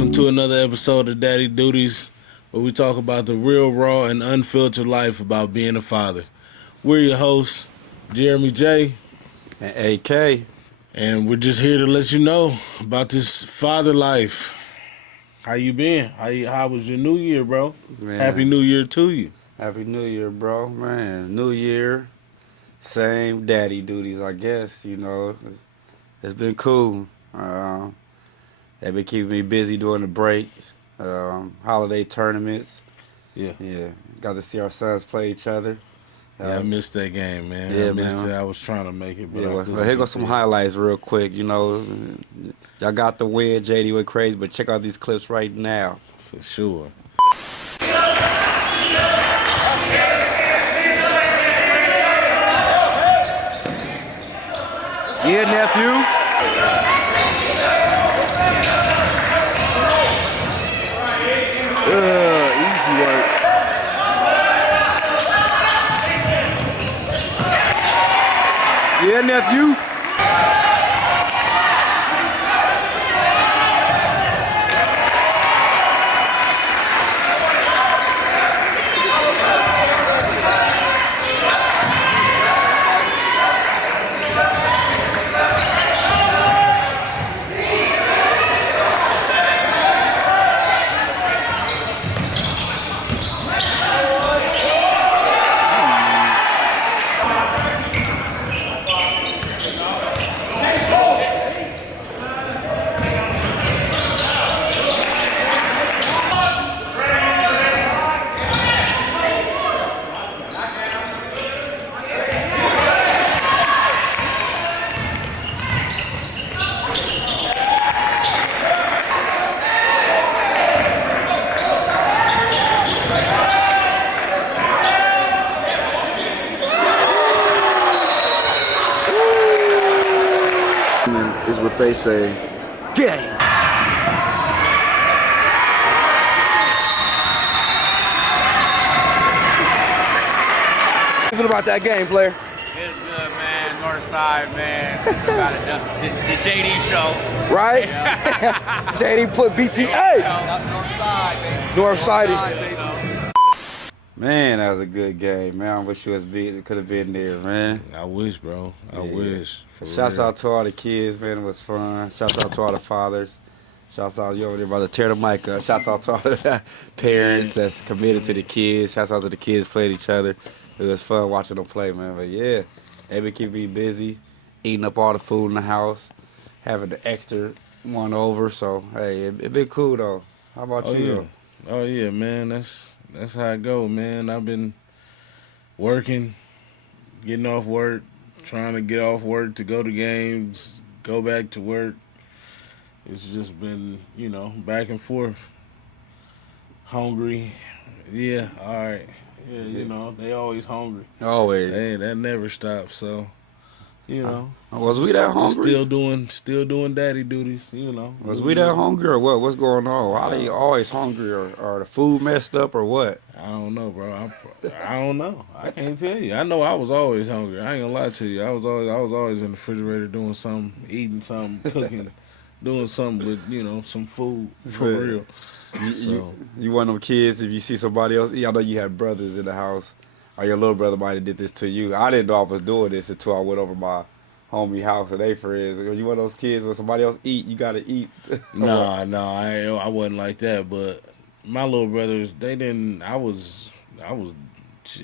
welcome to another episode of Daddy Duties, where we talk about the real, raw, and unfiltered life about being a father. We're your hosts, Jeremy J. And AK. And we're just here to let you know about this father life. How you been? How was your New Year, bro? Man, Happy New Year to you. Happy New Year, bro. Man, New Year, same daddy duties, I guess. You know, it's been cool. They've been keeping me busy during the break, holiday tournaments. Yeah. Got to see our sons play each other. Yeah, I missed that game, man. Yeah, I missed man. it. I was trying to make it, but Yeah, I well, couldn't here go get some there. highlights real quick. You know, y'all got the win. JD went crazy, but check out these clips right now. For sure. Yeah, nephew. Easy work. Yeah, nephew. Is what they say. Game. What about that game, player? It's good, man. North Side, man. The JD show. Right? Yeah. JD put BTA. North Side, baby. North Side is. baby. Man, that was a good game, man. I wish you could have been there, man. I wish, bro. I wish. For Shouts real. out to all the kids, man. It was fun. Shouts out to all the fathers. Shouts out you over there, brother. Tear the mic up. Shouts out to all the parents that's committed to the kids. Shouts out to the kids played each other. It was fun watching them play, man. But yeah, they been keeping me busy, eating up all the food in the house, having the extra one over. So hey, it been cool though. How about Oh you? yeah. Though? Oh yeah, man. That's how it go, man. I've been working, getting off work, trying to get off work to go to games, go back to work. It's just been, back and forth. Hungry. Yeah, all right. Yeah, they always hungry. Always. Hey, that never stops. So, Was we that just hungry? still doing daddy duties. Was we that hungry or what? What's going on? Why they always hungry or the food messed up or what? I don't know, bro. I don't know. I can't tell you. I know I was always hungry. I ain't gonna lie to you. I was always in the refrigerator doing something, eating something, cooking, doing something with some food for real. You one of them kids, if you see somebody else, I know you had brothers in the house, or your little brother might have did this to you. I didn't know I was doing this until I went over my homie house and they friends. You one of those kids when somebody else eat, you gotta eat. No, I wasn't like that. But my little brothers, they didn't. I was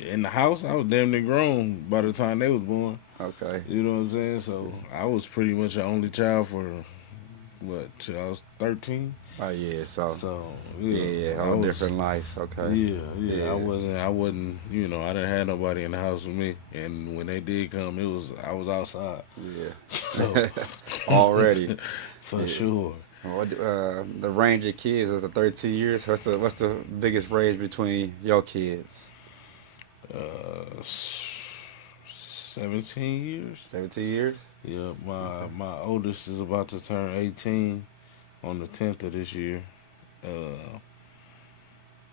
in the house. I was damn near grown by the time they was born. Okay. You know what I'm saying? So I was pretty much an only child for till I was 13. Oh yeah, So whole different life. Okay. Yeah. I wasn't. I didn't have nobody in the house with me, and when they did come, I was outside. Yeah. So, Already. for sure. What the range of kids was the 13 years. What's the biggest range between your kids? 17 years. 17 years. Yeah, my oldest is about to turn 18 on the 10th of this year.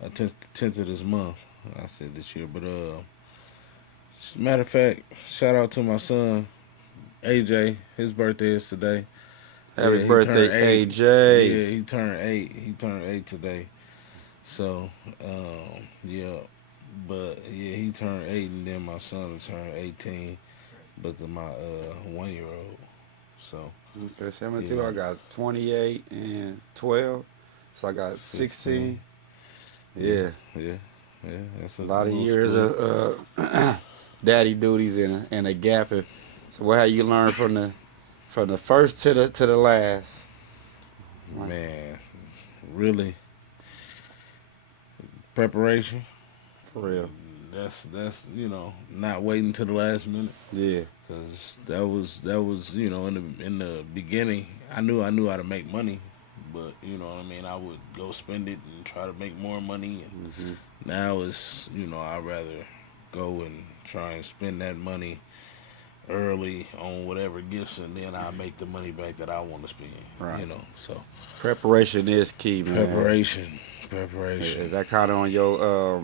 10th of this month. I said this year, but matter of fact, shout out to my son AJ. His birthday is today. Happy Yeah, he turned birthday, 8. AJ. Yeah, he turned 8. He turned 8 today. So, yeah. But yeah, he turned 8, and then my son turned 18. But my 1 year old. So, Okay, you 72. know, I got 28 and 12. So I got 16. 16. Yeah, Yeah. yeah, yeah. That's A a lot of little years split. of daddy duties and a gap. So what have you learned from the first to the last? Like, Man, really, preparation. for real. That's not waiting to the last minute. Yeah. Cause that was in the beginning I knew how to make money, but what I mean, I would go spend it and try to make more money, and Hmm. now it's I'd rather go and try and spend that money early on whatever gifts, and then I make the money back that I want to spend. Right. So Preparation is key, man. preparation, preparation. Is that kind of on your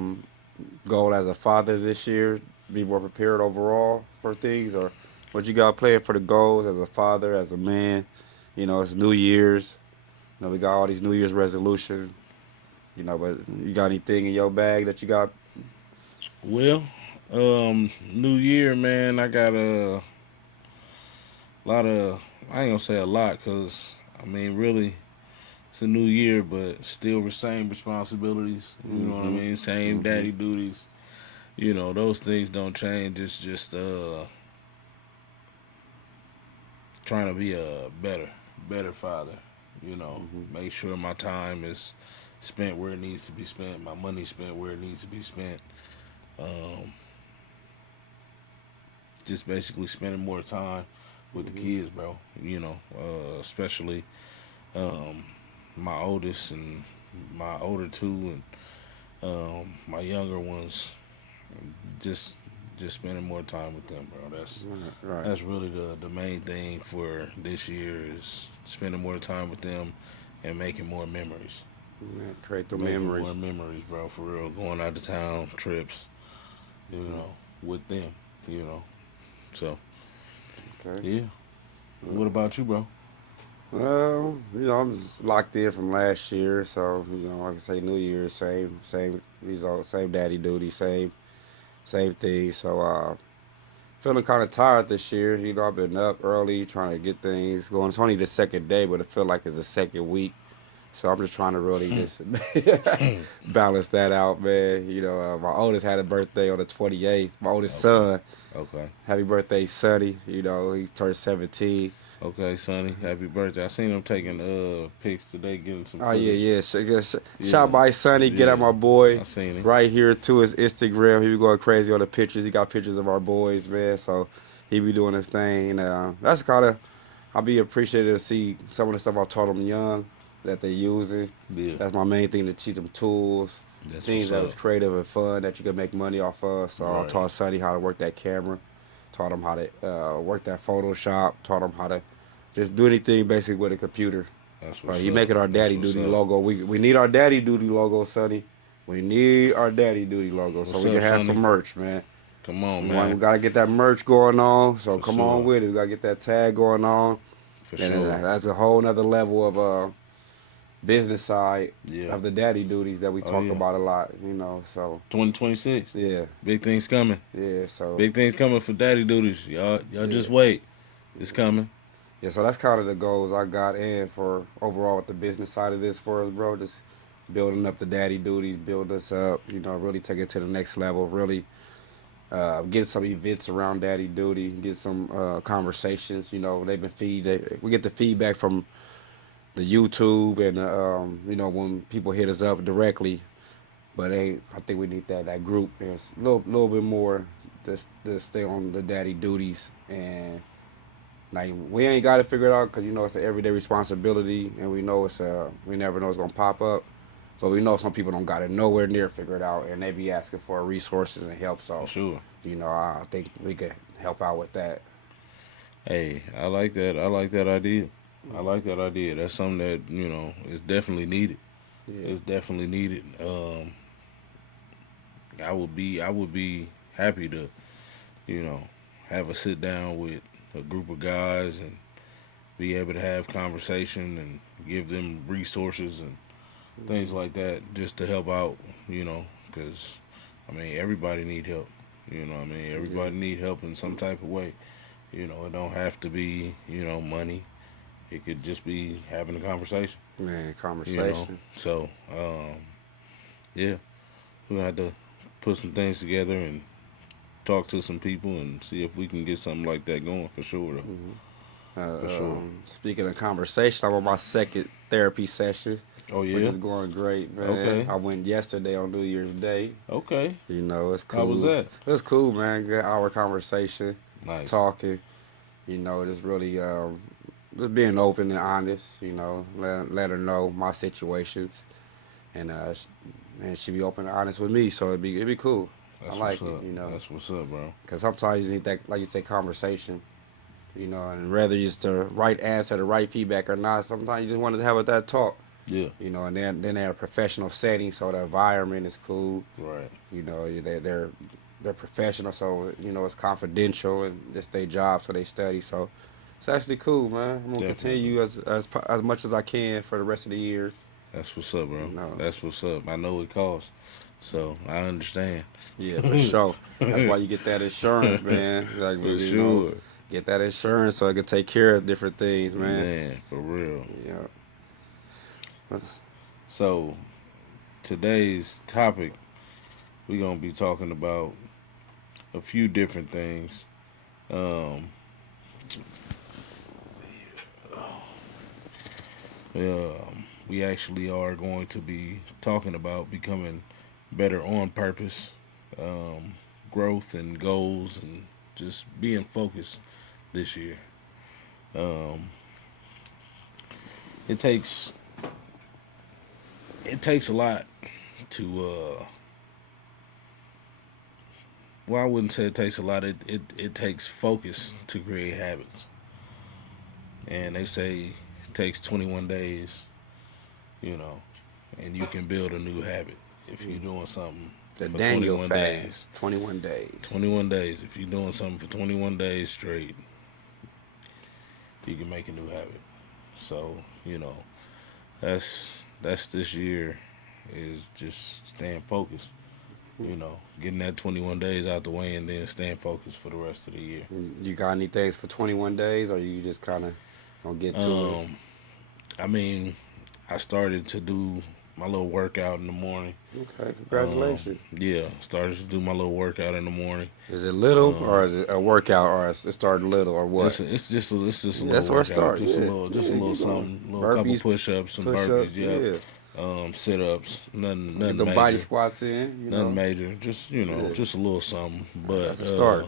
goal as a father this year? Be more prepared overall for things, or what you got playing for the goals as a father, as a man? It's New Year's. We got all these New Year's resolutions. But you got anything in your bag that you got? Well, New Year, man, I got lot of, I ain't gonna say a lot, cause I mean really it's a new year, but still the same responsibilities. You know what I Mm-hmm. mean? Same Mm-hmm. daddy duties. Those things don't change. It's just trying to be a better father. Mm-hmm. Make sure my time is spent where it needs to be spent. My money spent where it needs to be spent. Um, just basically spending more time with the Mm-hmm. kids, bro. Especially um, my oldest and my older two, and my younger ones. Just just spending more time with them, bro. That's Right. Right. that's really the main thing for this year, is spending more time with them and making more memories. Yeah, create the Making more memories. memories, bro. For real, going out of town trips, Mm-hmm. with them. You know. So Okay. yeah. What about you, bro? Well, I'm just locked in from last year, so like I say, New Year's, same result, same daddy duty, same thing. So, feeling kind of tired this year. I've been up early trying to get things going. It's only the second day, but it feel like it's the second week. So I'm just trying to really just balance that out, man. My oldest had a birthday on the 28th. My oldest Okay. son, Okay. happy birthday, Sonny. He turned 17. Okay, Sonny. Happy birthday. I seen him taking pics today, getting some Oh yeah, footage. yeah. Shout Yeah. by Sonny. Get out Yeah. my boy I seen him. right here to his Instagram. He be going crazy on the pictures. He got pictures of our boys, man. So he be doing his thing. And, that's kind of I'll be appreciated to see some of the stuff I taught them young that they using. Yeah. That's my main thing, to teach them tools, That's things what's that was up. creative and fun that you can make money off of. So I Right. taught Sonny how to work that camera, taught him how to work that Photoshop, taught him how to just do anything basically with a computer. That's Right, what's he up. making our That's daddy what's duty up. logo. We need our daddy duty logo, Sonny. We need our daddy duty logo so What's we can up, have some Sonny? merch, man. Come on, We man. gotta get that merch going on. So For come on sure. with it. We gotta get that tag going on. For And sure. that's a whole nother level of business side Yeah. of the daddy duties that we Oh talk yeah. about a lot. So 2026. yeah, Big things coming. yeah. So Big things coming for daddy duties. Y'all yeah, just wait. It's coming. yeah. So that's kind of the goals I got in for overall with the business side of this for us, bro. Just building up the daddy duties, build us up. Really take it to the next level. Really get some events around daddy duty, get some conversations. They've been we get the feedback from the YouTube and when people hit us up directly. But I think we need that group. It's a little bit more to stay on the daddy duties, and like we ain't got to figure it out because it's an everyday responsibility, and we know we never know it's gonna pop up. But we know some people don't got it nowhere near figured out, and they be asking for resources and help. For So, sure. I think we could help out with that. Hey, I like that. I like that idea. I like that idea. That's something that is definitely needed. Yeah. It's definitely needed. I would be happy to you know have a sit down with a group of guys and be able to have conversation and give them resources and things like that just to help out, because I mean everybody need help. I mean Yeah. everybody need help in some type of way. It don't have to be money. It could just be having a conversation. Man, You know, conversation. so yeah, we had to put some things together and talk to some people and see if we can get something like that going for sure though. Hmm. For sure. Speaking of conversation, I'm on my second therapy session, Oh which yeah. is going great, man. Okay. I went yesterday on New Year's Day. Okay. It's How was cool. that? It's cool, man. Good hour conversation, Nice. talking. Just really just being open and honest. Let her know my situations, and and she be open and honest with me. So it'd be cool. I That's what's like it. up. That's what's up, bro. Because sometimes you need that, like you say, conversation. And whether it's the right answer, the right feedback or not, sometimes you just want to have that talk. Yeah. And then they're a professional setting, so the environment is cool. Right. They're professional, so it's confidential and it's their job, so they study. So it's actually cool, man. I'm gonna Definitely. continue as much as I can for the rest of the year. That's what's up, You bro. know, That's what's up. I know it costs, so I understand. yeah, for sure. That's why you get that insurance, man. Like, For really, sure, get that insurance so I can take care of different things, man. man. For real. Yeah. So today's topic, we're gonna be talking about a few different things. Um, we actually are going to be talking about becoming better on purpose, um, growth and goals, and just being focused this year. Um, it takes it takes a lot to well, I wouldn't say it takes a lot. It takes focus to create habits, and they say it takes 21 days, you know, and you can build a new habit if you're doing something The for Daniel 21 days. fast, 21 days. 21 days. If you're doing something for 21 days straight, you can make a new habit. So that's this year is just staying focused. Getting that 21 days out the way and then staying focused for the rest of the year. You got any things for 21 days, or you just kind of gonna get to it? Um, I mean, I started to do my little workout in the morning. Okay, congratulations. Yeah, started to do my little workout in the morning. Is it little, or Um, is it a workout, or it started little, or what? it's just a Yeah, little that's where it workout, starts. just a Yeah, little just yeah, a little you going something, little couple burpees, push ups, some push burpees, ups. yep, Yeah, sit ups, nothing get nothing them body major, squats in. nothing major, just Yeah, just a little something. But that's a start.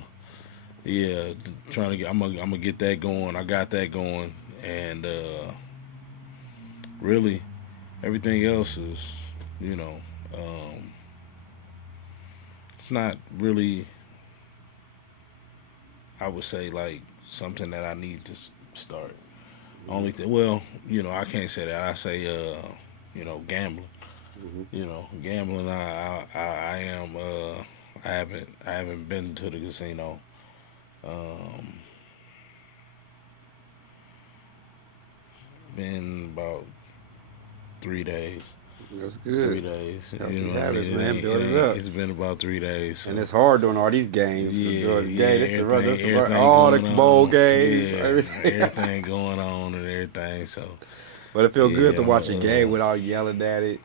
yeah, trying to get I'm gonna get that going. I got that going, and really everything else is you know um, it's not really, I would say, like something that I need to start. Only thing, well, I can't say that. I say, gambling. Hmm. Gambling. I am. I haven't been to the casino. Um, been about 3 days. That's Three good. days. You Healthy know what I habits, mean? It man. ain't. It Build it ain't. up. It's been about 3 days. And So it's hard doing all these games. yeah, Doing the yeah. game, Everything all the going bowl on. games, Yeah, everything. everything going on and everything. So But it feel good to yeah, I'm watch a game without yelling at it,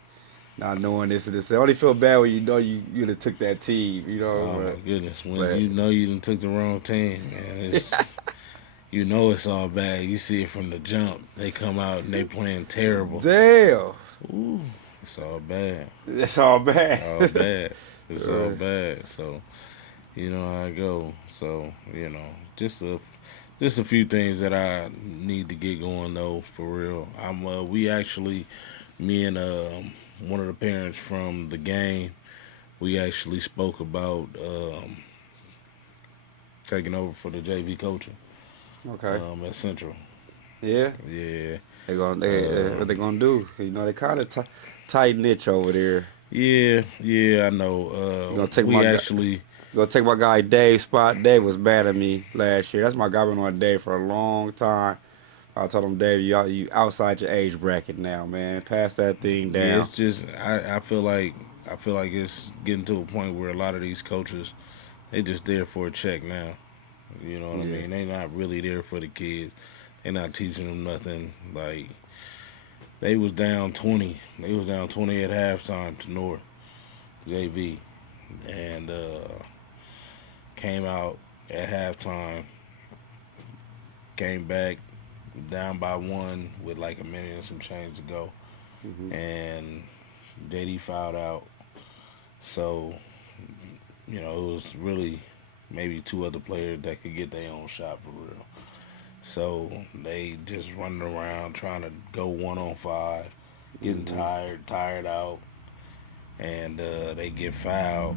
not knowing this and this. I only feel bad when you know you done took that team, oh my goodness, when but you know you done took the wrong team, man, it's all bad. You see it from the jump. They come out and they playing terrible. damn, Ooh, it's all bad. that's all bad. All bad. It's all Uh, bad. So you know how I go. So just a few things that I need to get going though, for real. We actually, me and one of the parents from the game, we actually spoke about taking over for the JV coaching okay, at Central. yeah, Yeah, they what they gonna do? They kind of tight niche over there. yeah, I know. You gonna take my We guy? actually, You gonna take my guy Dave spot? Dave was bad at me last year. That's my guy. Been on Dave for a long time. I told him, Dave, you outside your age bracket now, man. Pass that thing Yeah, down. it's just I feel like it's getting to a point where a lot of these coaches they just there for a check now. You know what I Yeah. mean? They not really there for the kids. They not teaching them nothing. Like they was down 20. They was down 20 at halftime to North JV, and came out at halftime, came back down by one with like a minute and some change to go, Hmm. and JD fouled out. So it was really maybe two other players that could get their own shot for real. So they just running around trying to go 1 on 5, getting Hmm. tired out, and they get fouled.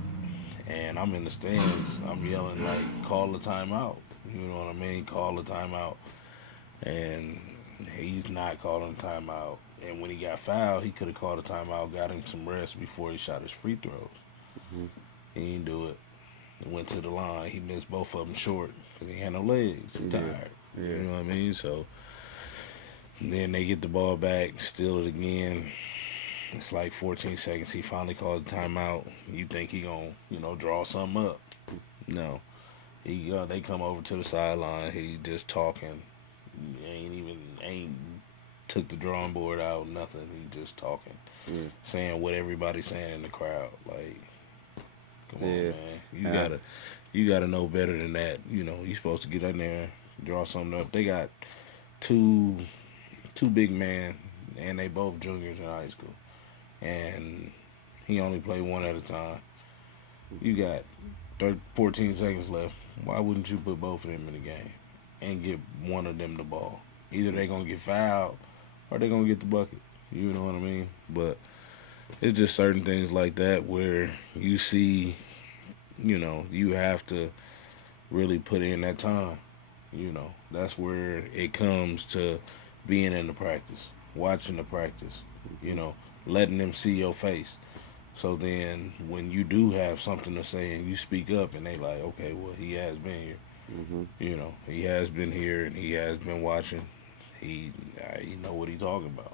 And I'm in the stands. I'm yelling like, "Call the timeout!" You know what I mean? Call the timeout. And he's not calling a timeout. And when he got fouled, he could have called a timeout, got him some rest before he shot his free throws. Hmm. He didn't do it. He went to the line. He missed both of them short because he had no legs. He Yeah. tired. You Yeah. know what I mean? So then they get the ball back, steal it again. It's like 14 seconds. He finally calls a timeout. You think he gonna, draw something up? No. They come over to the sideline. He just talking. Ain't took the drawing board out. Nothing. He just talking, Yeah. saying what everybody's saying in the crowd. Like, come on, Yeah. man. Yeah. You gotta know better than that. You supposed to get in there, draw something up. They got two big men, and they both juniors in high school, and he only played one at a time. You got 14 seconds left. Why wouldn't you put both of them in the game and give one of them the ball? Either they gonna get fouled or they gonna get the bucket. You know what I mean? But it's just certain things like that where you see, you have to really put in that time. That's where it comes to being in the practice, watching the practice, you Hmm. know, letting them see your face. So then when you do have something to say and you speak up and they like, okay, well, he has been here. Hmm. He has been here and he has been watching. He know what he talking about.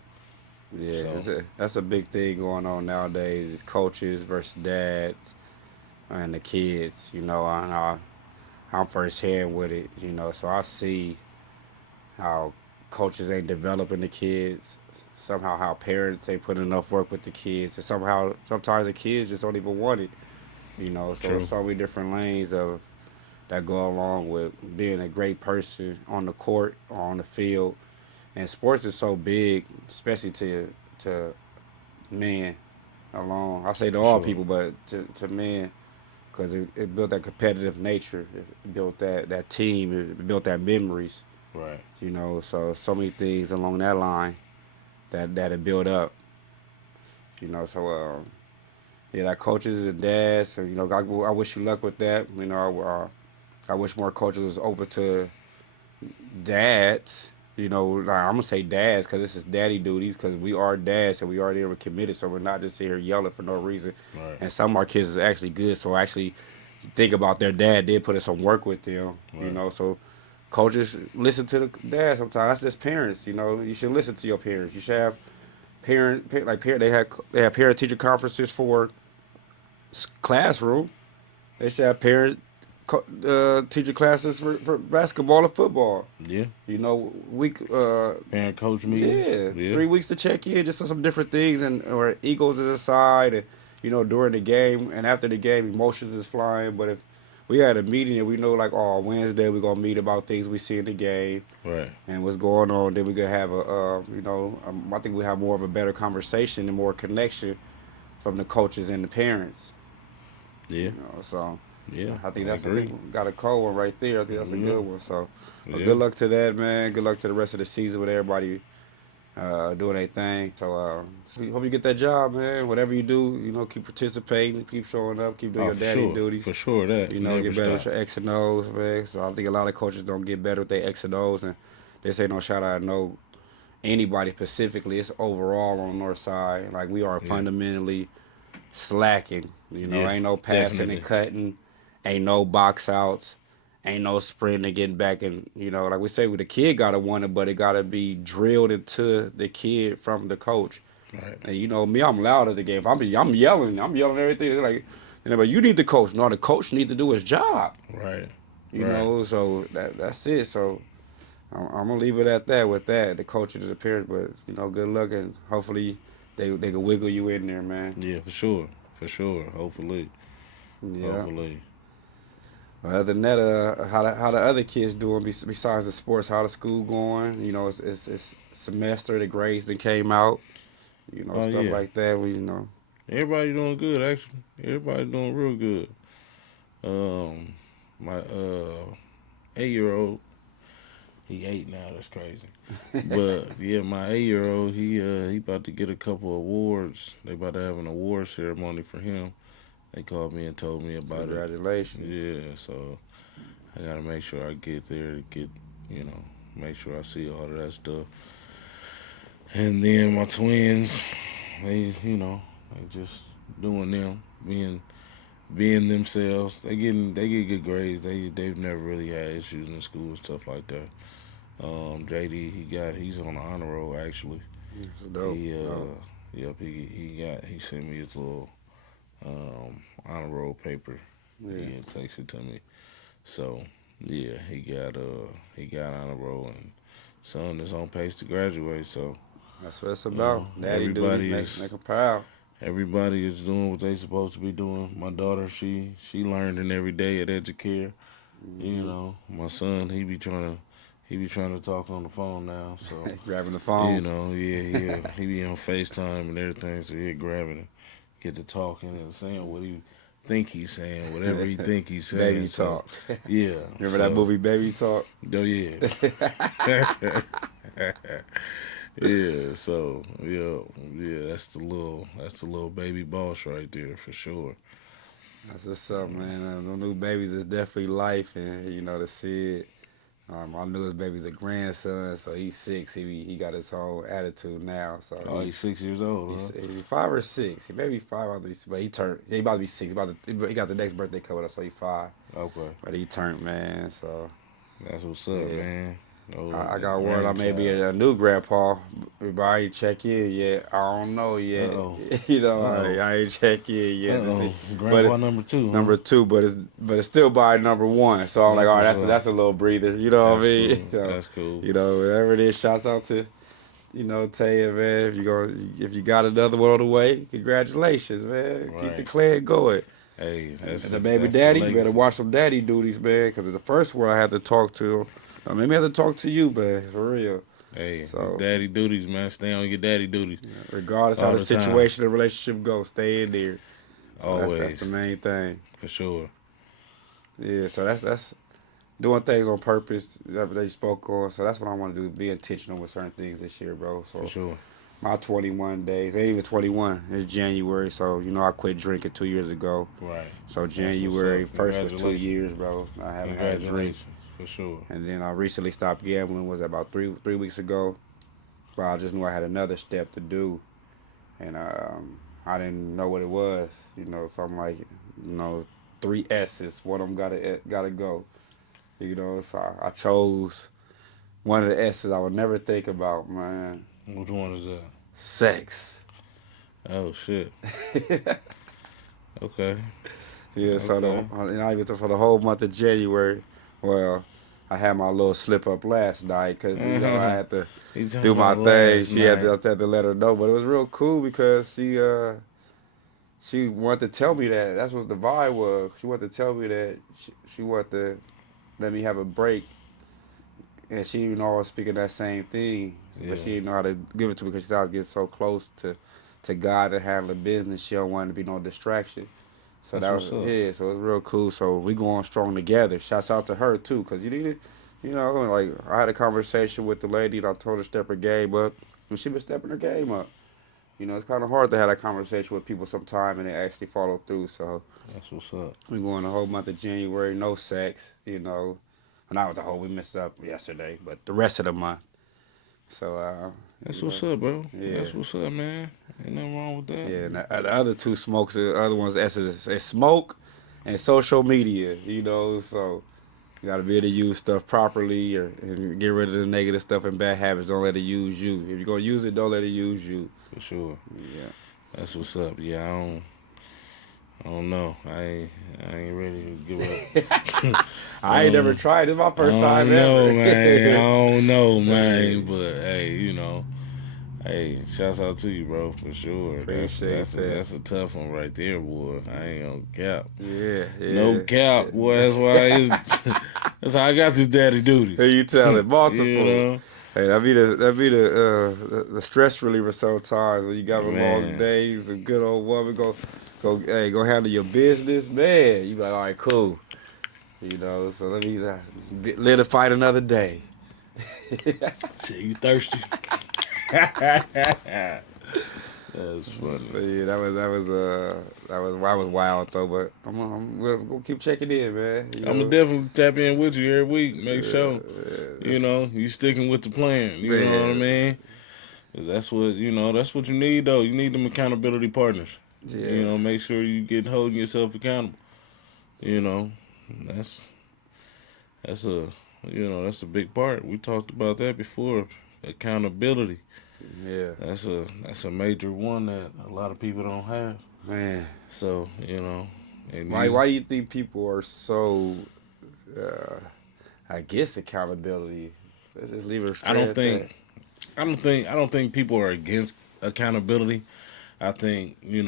Yeah. So, That's a big thing going on nowadays. Is coaches versus dads and the kids. I'm firsthand with it. So I see how coaches ain't developing the kids. Somehow, how parents ain't putting enough work with the kids, and somehow sometimes the kids just don't even want it. So there's true. so many different lanes of that go along with being a great person on the court or on the field. And sports is so big, especially to men alone. I say to For all sure. people, but to men, because it built that competitive nature. It built that team. It built that memories. Right. So many things along that line that it built up. Yeah, that coaches and dads, and I wish you luck with that. I wish more coaches was open to dads. Like, I'm gonna say dads because this is daddy duties because we are dads and we are there, we're committed, so we're not just here yelling for no reason. Right. And some of our kids is actually good, so actually think about their dad did put in some work with them. Right. So coaches listen to the dad sometimes. That's just parents. You should listen to your parents. You should have parent. They have parent teacher conferences for classroom. They should have teacher classes for basketball and football. Yeah. Week Parent coach meetings. yeah, Yeah. 3 weeks to check in, just on some different things, and or egos is aside, and during the game and after the game, emotions is flying. But if we had a meeting and we know like, oh, Wednesday we're gonna meet about things we see in the game Right. and what's going on, then we could have I think we have more of a better conversation and more connection from the coaches and the parents. Yeah. So Yeah. I I think agree. we got a cold one right there. I think that's a Yeah. good one. So, Yeah. good luck to that, man. Good luck to the rest of the season with everybody doing their thing. So hope you get that job, man. Whatever you do, keep participating, keep showing up, keep doing Oh, your for daddy sure. duties. For sure that. Never Get better with stop. your X and O's, man. So I think a lot of coaches don't get better with their X and O's, and this ain't no shout out. No anybody specifically. It's overall on the north side. Like we are Yeah. fundamentally slacking. Yeah. Ain't no passing and Definitely. cutting, ain't no box outs, ain't no sprinting and getting back. And like we say, the kid gotta want it, but it gotta be drilled into the kid from the coach. Right. And me, I'm loud at the game. If I'm yelling everything. They're like, but you need the coach. No, the coach need to do his job. Right. Right. So that's it. So I'm gonna leave it at that with that. The coach of the parents, but good luck and hopefully they can wiggle you in there, man. Yeah, for sure. For sure. Hopefully. Yeah. Hopefully. Other than that, how the other kids doing besides the sports? How the school going? It's semester. The grades that came out. Oh Stuff yeah. like that. Everybody doing good actually. Everybody doing real good. My 8 year old, he 8 now. That's crazy. But yeah, my 8 year old, he about to get a couple awards. They about to have an award ceremony for him. They called me and told me about it. Congratulations. Yeah, so I gotta make sure I get there to get, you know, make sure I see all of that stuff. And then my twins, they just doing them, being themselves. They get good grades. They've never really had issues in school and stuff like that. JD, he's on the honor roll actually. It's dope. He Dope. yep, he sent me his little honor roll paper. Yeah. He takes it to me. So yeah, he got honor roll, and son is on pace to graduate. So That's what it's about. Daddy duties everybody make is them proud. everybody is doing what they supposed to be doing. My daughter, she learning every day at Educare. Hmm. My son, he be trying to talk on the phone now. So Grabbing the phone. yeah, he be on FaceTime and everything. So he grabbing it, get to talking and saying what he think he's saying, whatever he think he's saying. Baby So talk. yeah, Remember that so movie Baby Talk? oh yeah. Yeah, so yeah, that's the little baby boss right there for sure. That's what's up, man. The new babies is definitely life, and to see it. My newest baby's a grandson, so he's 6. He got his whole attitude now. So Oh, he's 6 years old, huh? he's 5 or 6. He maybe 5, but he turned. He about to be 6. He got the next birthday coming up, so he's 5. Okay, But he turned, man. So that's what's up, yeah. man. Oh, I the got word I may be grandchild. a new grandpa, but I ain't check in yet. I don't know Uh yet. oh. Uh I, oh. I ain't check in Uh yet to see. oh. But Grandpa number two, huh? number 2, but it's still by number 1. So I'm like, That's all right, what's that's a, up. that's a little breather. You know what I That's mean? cool. So That's cool. whatever it is, shouts out to Taya, man. If you got another one on the way, congratulations, man. Keep the Right. clan going. Hey, And that's the baby that's the daddy, you better legacy. watch some daddy duties, man. Because the first one I had to talk to, maybe I had to talk to you, man, for real. Hey, it's So daddy duties, man. Stay on your daddy duties regardless how all the the time. situation, the relationship goes, stay in there. So that's the Always, main thing. for sure, Yeah. So that's doing things on purpose that they spoke on. So that's what I want to do. Be intentional with certain things this year, bro. for So sure. my 21 days, ain't even 21. It's January. So I quit drinking 2 years ago. Right. So That's what's January up. 1st was two Congratulations. years, bro. I haven't had a drink. Congratulations, for sure. And then I recently stopped gambling. Was about three weeks ago. But I just knew I had another step to do, and I didn't know what it was. So I'm like, 3 S's. One of them gotta go. So I chose one of the S's I would never think about, man. Which one is that? Sex. Oh shit. Okay. Yeah. So Okay. even for the whole month of January, well, I had my little slip up last night because I had to He talking do my about thing. last She had to, night. I had to let her know, but it was real cool because she wanted to tell me that. That's what the vibe was. She wanted to tell me that she wanted to let me have a break, and she didn't know I was speaking that same thing, but Yeah, she didn't know how to give it to me because she thought I was getting so close to God and handling business. She don't want to be no distraction. So that's that what's was up. yeah. So it was real cool. So we going strong together. Shouts out to her too, cause you need to, like I had a conversation with the lady and I told her to step her game up, and she been stepping her game up. It's kind of hard to have that conversation with people sometime and they actually follow through. So That's what's up. we going the whole month of January, no sex. Not with the whole we messed up yesterday, but the rest of the month. So That's you know, what's up, bro. yeah, That's what's up, man. Ain't nothing wrong with that. yeah. And the other two smokes, the other ones, is smoke and social media. So You got to be able to use stuff properly and get rid of the negative stuff and bad habits. Don't let it use you. If you're going to use it, don't let it use you. For sure. Yeah. That's what's up. Yeah, I don't know. I ain't ready to give up. I ain't never tried. It's my I first time don't know, ever. man. I don't know, man. But hey, hey, shouts out to you, bro, for sure. Appreciate that. That's a tough one right there, boy. I ain't gonna cap. Yeah, No yeah. cap, boy. That's why that's how I got this daddy Who duties. you telling? You Multiple. know, Hey, the stress reliever sometimes when you got a long man. day. You a good old woman go handle your business, man. You be like, all right, cool. So let me live to fight another day. Shit, you thirsty? That's funny. But yeah, that was wild though. But we're gonna keep checking in, man. I'm gonna definitely tap in with you every week. Make sure That's, you sticking with the plan. You know what I man. mean? 'Cause that's that's what you need though. You need them accountability partners. Yeah, Make sure you get holding yourself accountable. You know, that's that's a that's a big part. We talked about that before. Accountability. yeah, That's a major one that a lot of people don't have. man. So and Why do you think people are so? Uh, I guess accountability. Let's just leave it I straight don't at that. think I don't think people are against accountability. I think a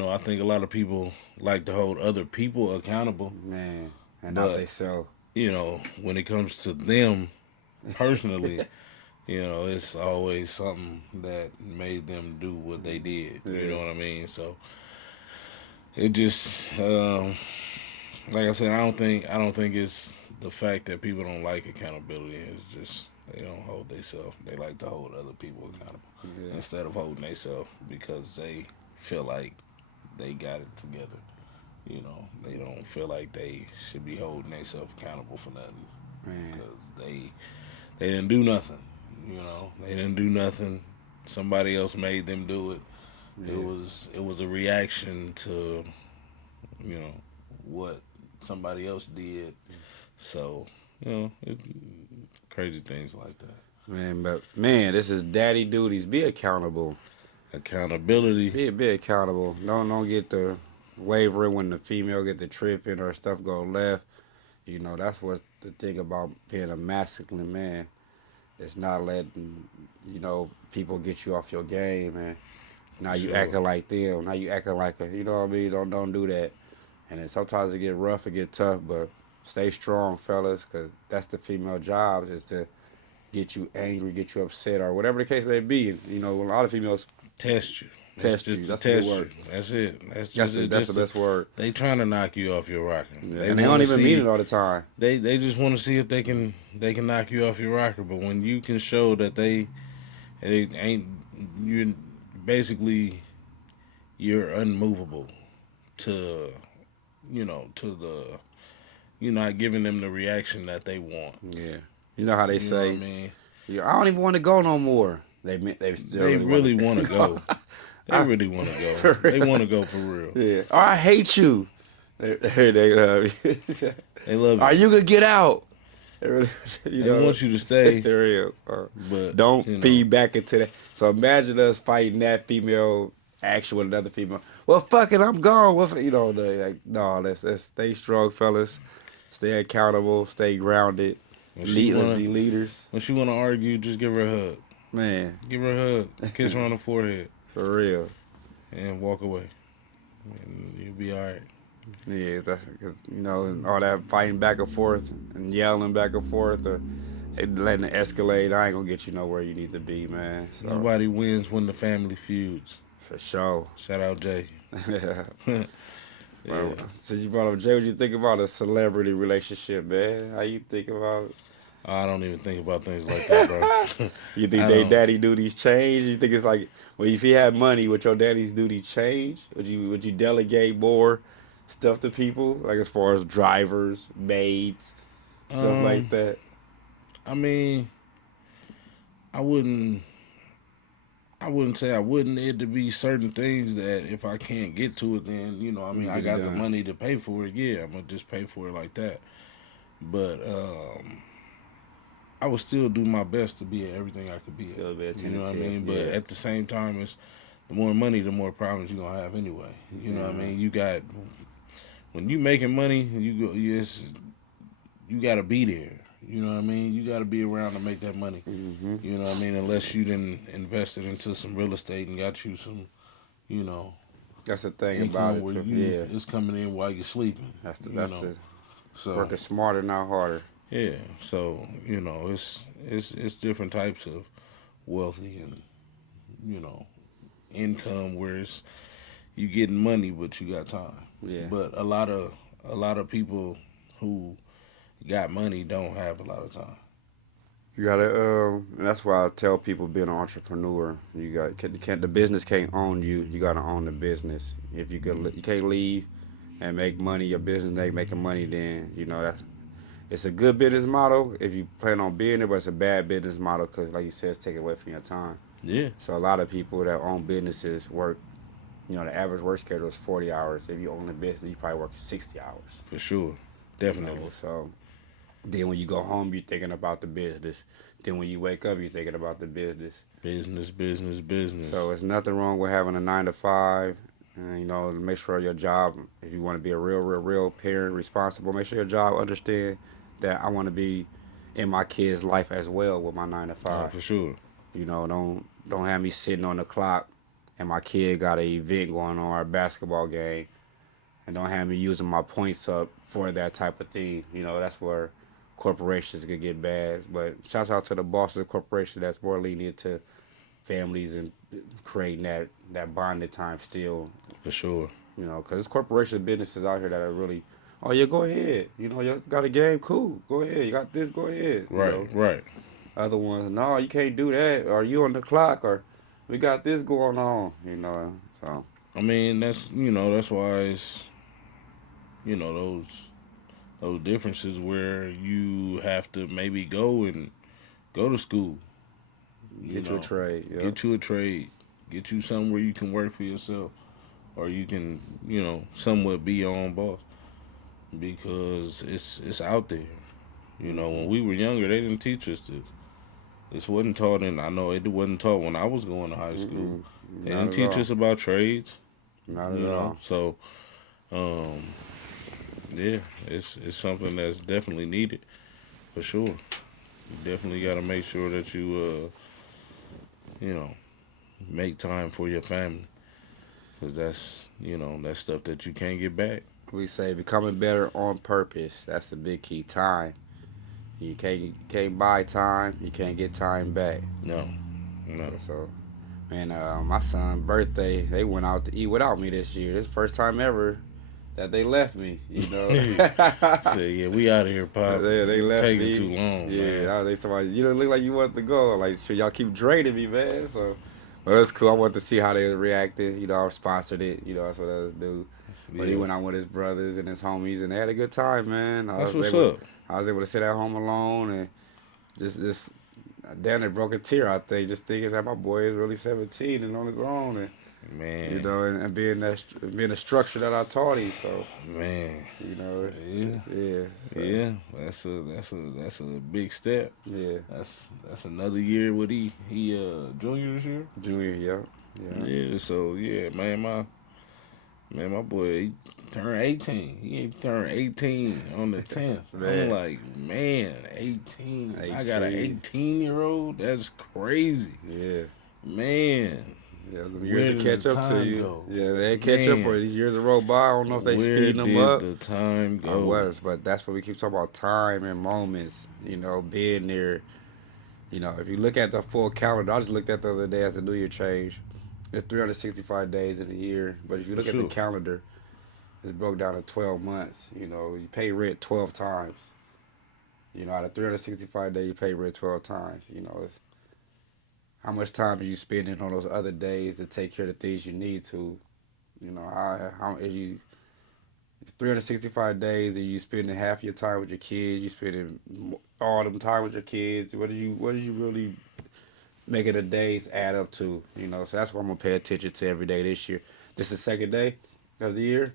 lot of people like to hold other people accountable, Man, and not but they so. when it comes to them personally, it's always something that made them do what they did. You Yeah, know what I mean? So it just, like I said, I don't think it's the fact that people don't like accountability. It's just they don't hold themselves. They like to hold other people accountable yeah, instead of holding themselves because they feel like they got it together. They don't feel like they should be holding themselves accountable for nothing man. because they didn't do nothing. They didn't do nothing. Somebody else made them do it. Yeah, It was a reaction to you know what somebody else did. So crazy things like that. man. But man, this is daddy duties. Be accountable. Accountability. Be accountable. Don't get the wavering when the female get the tripping or stuff go left. That's what the thing about being a masculine man. It's not letting people get you off your game, man. Now For you sure. acting like them. Now you acting like a, you know what I mean. Don't do that. And then sometimes it get rough, it get tough, but stay strong, fellas, because that's the female job is to get you angry, get you upset, or whatever the case may be. And a lot of females Test you. It's test you. just to That's a good test you. word. That's it. That's That's just the, it's that's the just best word. they trying to knock you off your rocker. Yeah. They And they want don't to even mean see it all the time. they just want to see if they can knock you off your rocker. But when you can show that they ain't you basically you're unmovable to to the you're not giving them the reaction that they want. Yeah. You know how they You know what I say, mean? I don't even want to go no more. They still They really want really want to to. go. They I, really want to go. for They real. want to go for real. Yeah. Or I hate you. They love you. They love Or you. you could get out. They really, you They know, want you to stay, there is. but Don't feed back into that. So imagine us fighting that female action with another female. Well, fuck it, I'm gone. No, let's stay strong, fellas. Stay accountable. Stay grounded. when she Let's wanna be leaders. when she wanna argue, just give her a hug. Man, Give her a hug, kiss her on the forehead, for real. and walk away. And you'll be all right. Yeah, that's because and all that fighting back and forth and yelling back and forth or letting it escalate. I ain't gonna get you nowhere you need to be, man. So Nobody wins when the family feuds. for sure. Shout out Jay. Yeah. Yeah. Well, since you brought up Jay, what you think about a celebrity relationship, man? How you think about? I don't even think about things like that, bro. You think I they don't. daddy duties change? You think it's like, well, if you had money, would your daddy's duty change? Would you delegate more stuff to people, like as far as drivers, maids, stuff like Um, that? I mean, I wouldn't. I wouldn't say I wouldn't. It to be certain things that if I can't get to it, then I You mean, I get it got the done. money to pay for it. Yeah, I'm gonna just pay for it like that. but I would still do my best to be at everything I could be at. Still be You know what I attentive. mean? But Yeah. at the same time, it's the more money, the more problems you're gonna have anyway. You know what I Yeah. mean? You got when you making money, you gotta be there. You know what I mean? You gotta be around to make that money. Hmm. You know what I mean? Unless you then invested into some real estate and got you some, you know, That's the thing about income it where too. you Yeah. it's coming in while you're sleeping. That's the You that's know, the so working smarter, not harder. yeah, so it's different types of wealthy and you know income where it's you getting money but you got time. Yeah. But a lot of people who got money don't have a lot of time. You gotta. And that's why I tell people being an entrepreneur. You can't the business can't own you. You gotta own the business. If you can't leave and make money. Your business making money. Then that it's a good business model if you plan on being there, but it's a bad business model because, like you said, it's taking away from your time. Yeah, So a lot of people that own businesses work. The average work schedule is 40 hours. If you own a business, you probably work 60 hours. for sure, definitely. So then when you go home, you're thinking about the business. Then when you wake up, you're thinking about the business. Business, business, business. So it's nothing wrong with having a 9 to 5. And, make sure your job, if you want to be a real parent, responsible, make sure your job understand that I want to be in my kid's life as well with my nine to Oh, five. for sure. Don't have me sitting on the clock and my kid got an event going on or a basketball game, and don't have me using my points up for that type of thing. That's where corporations could get bad. But shout out to the bosses of corporation that's more lenient to families and creating that bonded time still. For sure. Because there's corporation businesses out here that are really, oh yeah, go ahead. You got a game, cool, go ahead. You got this, go ahead. Right, right. Other ones, no, you can't do that, or you on the clock, or we got this going on. So I mean, that's why it's those differences where you have to maybe go to school. You get you a know, trade. Yep. get you a trade, get you somewhere where you can work for yourself, or you can somewhat be your own boss because it's out there. When Hmm. we were younger, they didn't teach us this. This wasn't taught in. I know it wasn't taught when I was going to high school. Mm-mm. They Not didn't at teach all. us about trades. Not at all. So um, yeah, it's something that's definitely needed for sure. You definitely got to make sure that you know make time for your family because that's stuff that you can't get back. We say becoming better on purpose. That's the big key. Time. You can't buy time. You can't get time back. No, no. So man, my son's birthday, they went out to eat without me this year. It's the first time ever that they left me. Say yeah, we out of here, pop. They You left taking too me. long, man. Yeah, they somebody. You don't look like you want to go. Like, sure, y'all keep draining me, man. So, but it's cool. I want to see how they reacted. I sponsored it. That's what I was do. But he Yeah, went out with his brothers and his homies, and they had a good time, man. that's what's up. I was able to sit at home alone and just damn it broke a tear. I think just thinking that my boy is really 17 and on his own, and Man, and being the structure that I taught him. So man. you know, Yeah, yeah, so yeah. That's a big step. yeah. That's another year. What he junior this year? Junior, yeah, yeah. Yeah. So yeah, my boy he turned 18. He ain't turned 18 on the 10th. I'm Man, like, man, 18. I got an 18. 18-year-old. That's crazy, Yeah, man. yeah. Some years Where to did the catch up to time you. go, Yeah, they catch up or man? these years roll by. I don't know if they Where speeding them did up the time or go? what, but that's what we keep talking about time and moments. Being there. If you look at the full calendar, I just looked at the other day as the New Year change. There's 365 days in a year, but if you For look at the sure. calendar, it's broke down to 12 months. You pay rent 12 times. Out of 365 days, you pay rent 12 times. It's how much time are you spending on those other days to take care of the things you need to. How is you it's 365 days and you spending half your time with your kids, you spending all them time with your kids. What did you really making the days add up to? So that's what I'm gonna pay attention to every day this year. This is the second day of the year.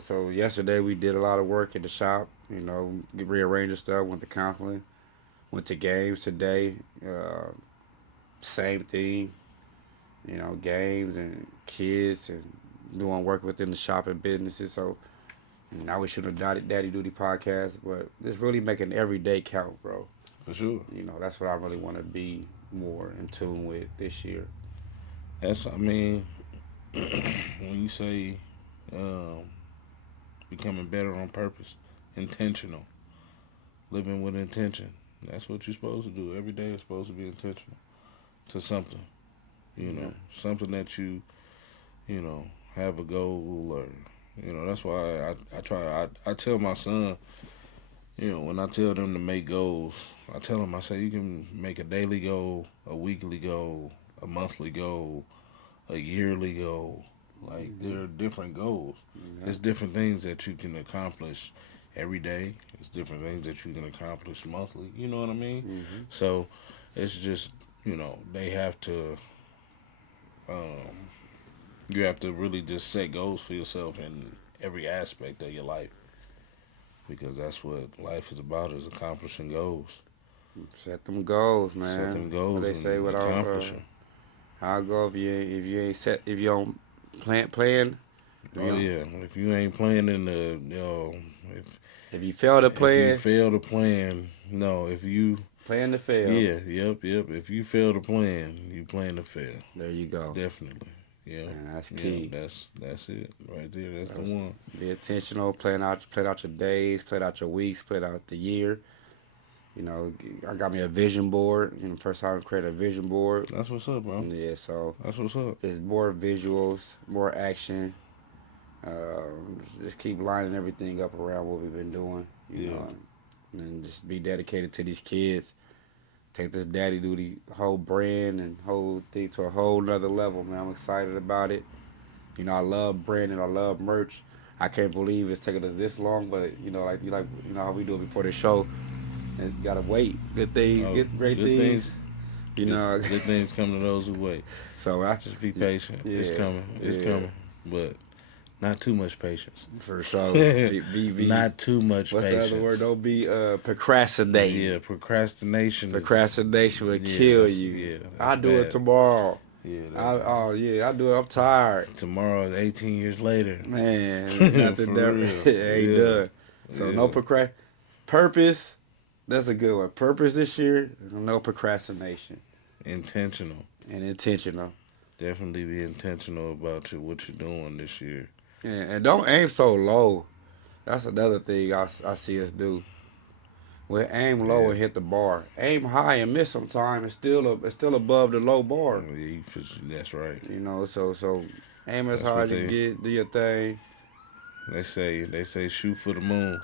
So yesterday we did a lot of work in the shop. You know, rearranging stuff. Went to counseling. Went to games today. Same thing. You know, games and kids and doing work within the shop and businesses. So now we shooting a Daddy Duty podcast, but it's really making every day count, bro. For sure. You know, that's what I really want to be more in tune with this year. That's, I mean, when you say um, becoming better on purpose, intentional, living with intention. That's what you're supposed to do. Every day is supposed to be intentional to something. Yeah. Something that you know, have a goal or, that's why I try. I tell my son, when I tell them to make goals, I tell them, I say, you can make a daily goal, a weekly goal, a monthly goal, a yearly goal. Like, there are different goals. Yeah. It's different things that you can accomplish every day. It's different things that you can accomplish monthly. You know what I mean? Mm-hmm. So it's just, they have to, um, you have to really just set goals for yourself in every aspect of your life, because that's what life is about, is accomplishing goals. Set them goals, Set man. them What goals they say and without accomplish them. how go if you ain't set if you don't plan if you Oh don't, yeah, if you ain't playing in the, if if you fail to if you plan, fail to plan, no, if you, plan to fail. yeah, yep. If you fail to plan, you plan to fail. There you go. Definitely. Yeah. And that's Yeah, key. that's it right there. That's the That's- one. Be intentional. Plan out your days. Plan out your weeks. Plan out the year. You know, I got me a vision board. You know, first time I created a vision board. That's what's up, bro. Yeah, so That's what's up. it's more visuals, more action. Just keep lining everything up around what we've been doing. You Yeah. know, and just be dedicated to these kids. Take this daddy duty whole brand and whole thing to a whole nother level, man. I'm excited about it. You know, I love branding. I love merch. I can't believe it's taking us this long, but you know how we do it before the show. And you gotta wait. Good things, Oh, get great good things. things. You Good, know, good things come to those who wait. so I, Just be patient. It's yeah, coming. It's yeah, coming. But not too much patience. for sure. Be Not too much what's the other word? patience. Don't be procrastinating. Yeah, procrastination is. Procrastination will Yeah, kill that's you. that's I'll do it bad. tomorrow. Yeah, Oh yeah, I'll do it. I'm tired. tomorrow, 18 years later. Man, nothing For never real. ain't Yeah, done. So no yeah. purpose. That's a good one. Purpose this year. No procrastination Intentional. and intentional. Definitely be intentional about what you're doing this year. And don't aim so low. That's another thing I see us do. We aim low Yeah. and hit the bar. Aim high and miss sometime. It's still above the low bar. Yeah, that's right. You know. So aim as That's high what as you can get. Do your thing. they say shoot for the moon.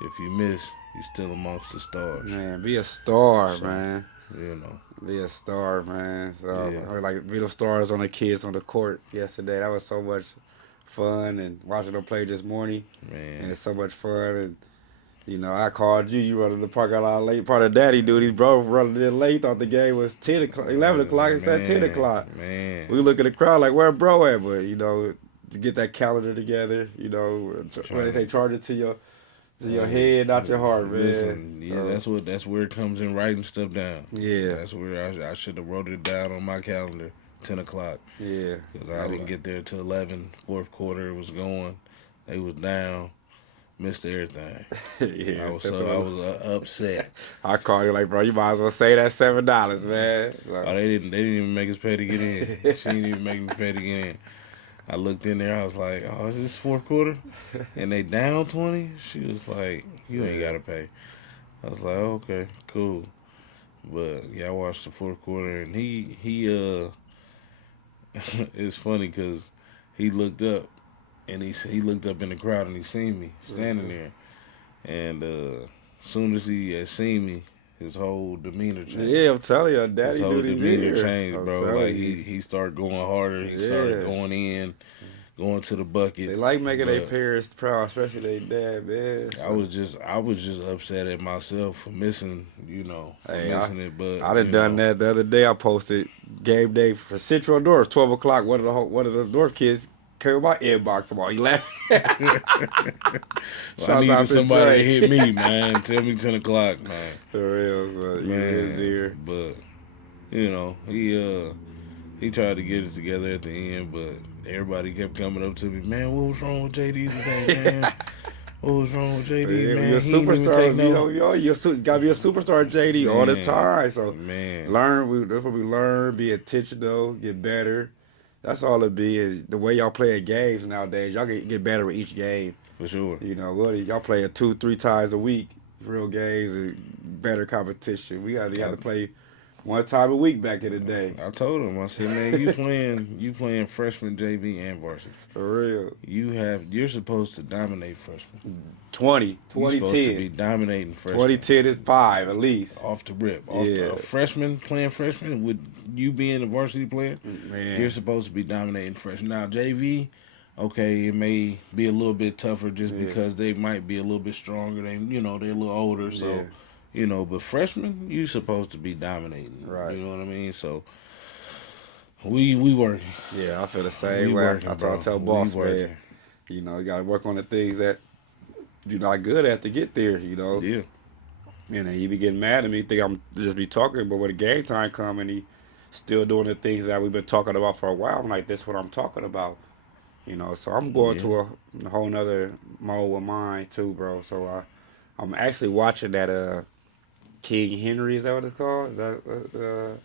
If you miss, you're still amongst the stars. Man, be a star, So, man. you know. Be a star, man. So Yeah. I was like be the stars on the kids on the court yesterday. That was so much fun and watching them play this morning. And Man. it's so much fun. And you know, I called you. You running the parking lot late. Part of daddy duties, bro. Running in late. Thought the game was 10 o'clock, 11 o'clock. It's at 10 o'clock. Man. We look at the crowd like where bro at, but you know, to get that calendar together. You know, when they say charge it to your head, not your heart, man. Listen, yeah, that's where it comes in, writing stuff down. Yeah. That's where I should have wrote it down on my calendar, 10 o'clock, Yeah. because I didn't get there till 11. Fourth quarter was going, they was down, missed everything. Yeah. I was upset. I called you like, bro, you might as well say that $7, man. Oh, So, they didn't even make us pay to get in. She didn't even make me pay to get in. I looked in there. I was like, "Oh, is this fourth quarter?" And they down 20. She was like, "You ain't gotta pay." I was like, "Okay, cool." But yeah, I watched the fourth quarter, and he it's funny because he looked up, and he looked up in the crowd, and he seen me standing there, and soon as he had seen me, his whole demeanor changed. yeah, I'm telling you, His daddy whole duty demeanor here. changed, I'm bro. telling Like you. he started going harder. He started Yeah. going in, going to the bucket. They like making their But parents proud, especially their dad, man. I was just upset at myself for missing, Hey, missing it. But I done done that the other day. I posted game day for Central North, 12 o'clock. One of the North kids came in my inbox tomorrow. He laughing. Well, I Shouts needed out to somebody to Dre. hit me, man. Tell me 10 o'clock, man. For real, but he is Man, here. but he tried to get it together at the end, but everybody kept coming up to me, man. What was wrong with JD today, man? What was wrong with JD, Yeah, when you're a man? He didn't even take superstar, no. gotta be a superstar, JD, all the Man, time. So man, that's what we learn. Be intentional, get better. That's all it be. Is the way y'all play games nowadays, y'all get better with each game. for sure. You know, really, y'all play it 2-3 times a week, real games and better competition. We got I, to play one time a week back in the day. I told him, I said, man, you playing freshman JV and varsity. For real. You're supposed to dominate freshmen. 20, You're supposed to be 2010. dominating freshmen. 2010 is 5 at least. Off the rip, Yeah. a freshman playing freshman with you being a varsity player, Man. you're supposed to be dominating freshman. Now JV, okay, it may be a little bit tougher just Yeah. because they might be a little bit stronger. They're a little older, so but freshmen, you're supposed to be dominating. Right. You know what I mean? So we working. Yeah, I feel the same We way. working, I bro. tell We boss, man, working. you got to work on the things that you're not good at to get there, Yeah. He be getting mad at me, think I'm just be talking, but when the game time come and he still doing the things that we've been talking about for a while, I'm like, this what I'm talking about, So I'm going Yeah. to a whole nother mode with mine too, bro. So I'm actually watching that King Henry, is that what it's called? Is that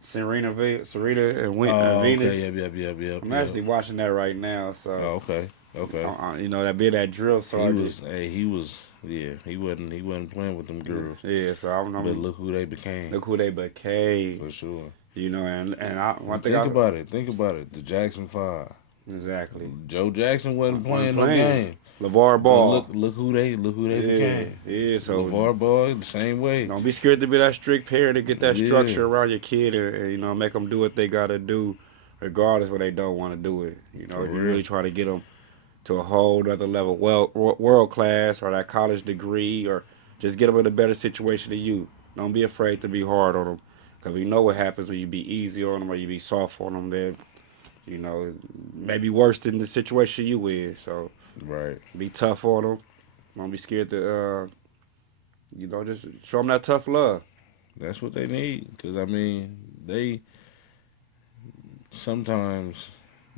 Serena and Oh, Venus? okay. Yep. I'm actually watching that right now, Oh, so okay. Okay. that being that drill He sergeant. was. Hey, he wasn't playing with them girls. Yeah, so But look who they became. look who they became. For sure. One thing Think about it. Think about it. The Jackson Five. exactly. Joe Jackson wasn't playing no Playing. game. LeVar But Ball. look who they became. Yeah. So LeVar Ball the same way. don't be scared to be that strict parent to get that Yeah. structure around your kid and make them do what they gotta do, regardless when they don't want to do it. If For you real. really try to get them to a whole other level, world class or that college degree, or just get them in a better situation than you. Don't be afraid to be hard on them, because we know what happens when you be easy on them or you be soft on them. Then maybe worse than the situation you in. So Right. be tough on them. Don't be scared to just show them that tough love. That's what they need. Because I mean, they sometimes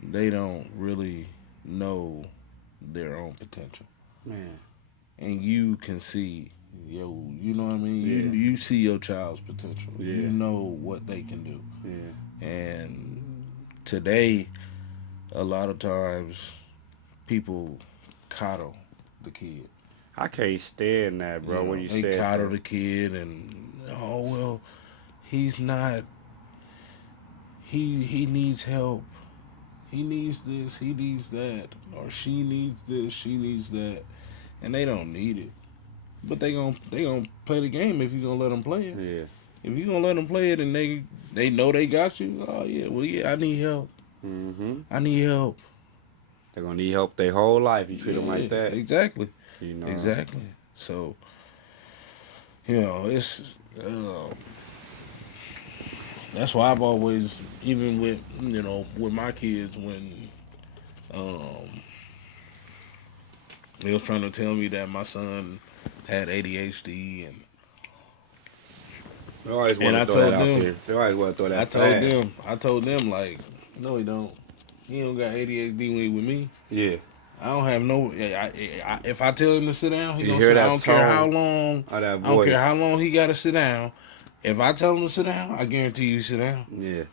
they don't really know their own potential, Man. and you can see. You know what I mean? Yeah. You see your child's potential. Yeah. You know what they can do. Yeah. And today, a lot of times, people coddle the kid. I can't stand that, bro. When you They said coddle that. the kid, and he's not. He needs help. He needs this. He needs that. Or she needs this. She needs that. And they don't need it. But they gonna play the game if you gonna let them play it. Yeah. If you gonna let them play it and they know they got you, oh yeah, well yeah, I need help. Mm-hmm. I need help. They're gonna need help their whole life. You treat them like that. Exactly. You know. Exactly. So, it's that's why I've always, even with my kids, when they was trying to tell me that my son had ADHD, and They always want I to throw that told out them, there. They always want to throw that. I told them like, no, he don't. He don't got ADHD when he with me. Yeah. I don't have no. If I tell him to sit down, he You gonna hear sit. that I don't care tone how long. of that I don't voice. care how long he got to sit down. If I tell him to sit down, I guarantee you sit down. Yeah.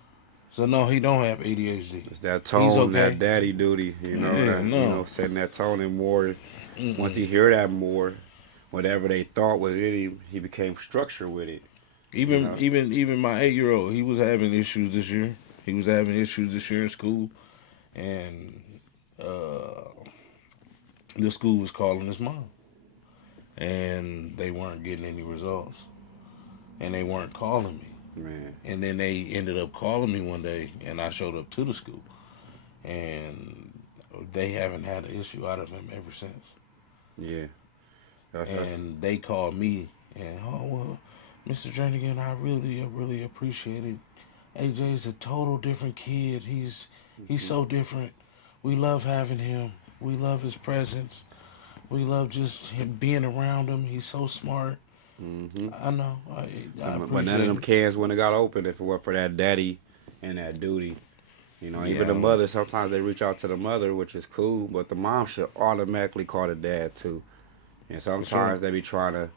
So no, he don't have ADHD. It's that tone, He's okay. that daddy duty. Setting that tone and more. Once he hear that more, whatever they thought was in him, he became structured with it. Even my 8-year-old, he was having issues this year. He was having issues this year in school, and the school was calling his mom, and they weren't getting any results, and they weren't calling me. Man. And then they ended up calling me one day, and I showed up to the school, and they haven't had an issue out of him ever since. Yeah. And they called me, and Mr. Jernigan, I really appreciate it. AJ's a total different kid. He's so different. we love having him. We love his presence. We love just him being around him. He's so smart. Hmm. I know. I But none of appreciate them it. cans wouldn't have got open if it weren't for that daddy and that duty. You know, even Yeah, the mother, sometimes they reach out to the mother, which is cool, but the mom should automatically call the dad too. And for sure. sometimes they be trying to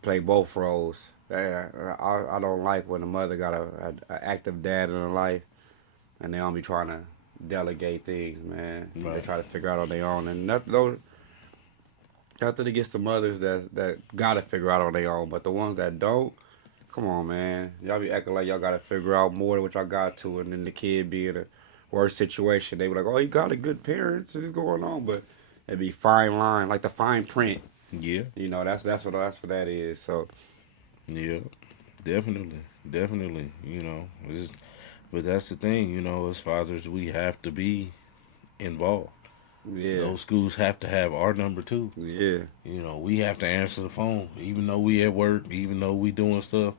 play both roles. I don't like when the mother got a active dad in her life and they don't be trying to delegate things, man. They Right. try to figure out on their own. And nothing against the mothers that gotta figure out on their own, but the ones that don't, come on, man. Y'all be acting like y'all gotta figure out more than what y'all got to, and then the kid be in a worse situation. They be like, "Oh, you got a good parents, and it's going on," but it be fine line, like the fine print. Yeah. You know, that's what that is. So Yeah. Definitely. Definitely. But that's the thing. As fathers, we have to be involved. yeah, Those schools have to have our number too. yeah, We have to answer the phone, even though we at work, even though we doing stuff.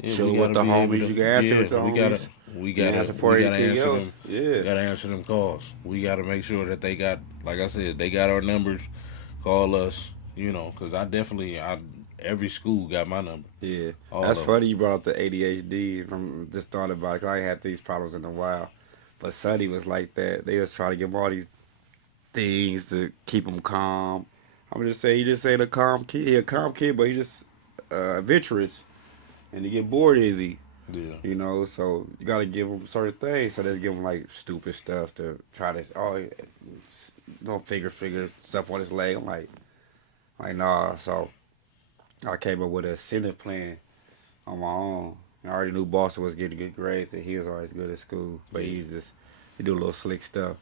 Yeah, we chilling with gotta the be able homies. to. You can answer Yeah, with the we gotta, homies. we You can gotta, answer we for gotta anything answer else. them. We Yeah, gotta answer them calls. We gotta make sure that they got, like I said, they got our numbers. Call us. Because every school got my number. yeah. All That's of them. funny you brought up the ADHD. From just thought about it, 'cause I ain't had these problems in a while. But Sonny was like that. They was trying to give him all these things to keep him calm. I'm just saying, he just ain't a calm kid. He a calm kid, but he just adventurous and he get bored easy. Yeah. You know, so you gotta give him certain things. So let's give him like stupid stuff to try to don't figure stuff on his leg. I'm like nah. So I came up with a incentive plan on my own. I already knew Boston was getting good grades and he was always good at school, but Yeah. he do a little slick stuff.